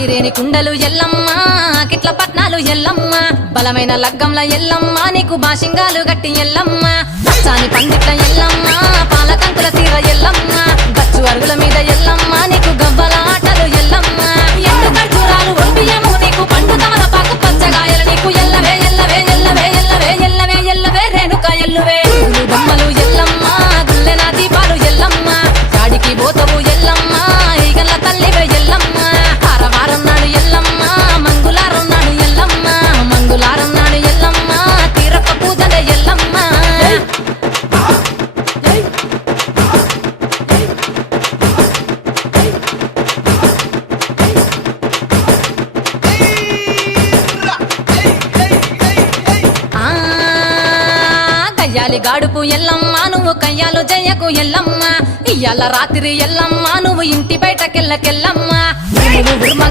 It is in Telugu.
ఐరేని కుండలు ఎల్లమ్మ కిట్ల పట్నాలు ఎల్లమ్మ బలమైన లగ్గంల ఎల్లమ్మ నీకు బాషింగాలు గట్టి ఎల్లమ్మ పచ్చాని పందిట్ల ఎల్లమ్మ పాలకంకుల సీర ఎల్లమ్మ గచ్చు అరుగుల మీద ఎల్లమ్మ నీకు గవ్వల ఆటలు ఎల్లమ్మ ఎండు ఖర్జూరాలు ఒంటియము నీకు పండు తమలపాకు పచ్చగాయలు నీకు ఎల్లవే ఎల్లవే ఎల్లవే ఎల్లవే ఎల్లవే ఎల్లవే రేణుక ఎల్లువే బొమ్మలు ఎల్లమ్మ గుల్లెన దీపాలు ఎల్లమ్మ చాడికి పోతవు ఎల్లమ్మ ఈగల తల్లివే ఎల్లమ్మ వారం నాడు ఎల్లమ్మ మంగుళారం నాడు ఎల్లమ్మ మంగుళారం నాడు ఎల్లమ్మ తీరప్ప పూజలే ఎల్లమ్మ కయ్యాలి గాడుపు ఎల్లమ్మ నువ్వు కయ్యాలు జయ్యకు ఎల్లమ్మ ఇయ్యాల రాత్రి ఎల్లమ్మ నువ్వు ఇంటి బయటకెళ్ళకెళ్ళమ్మ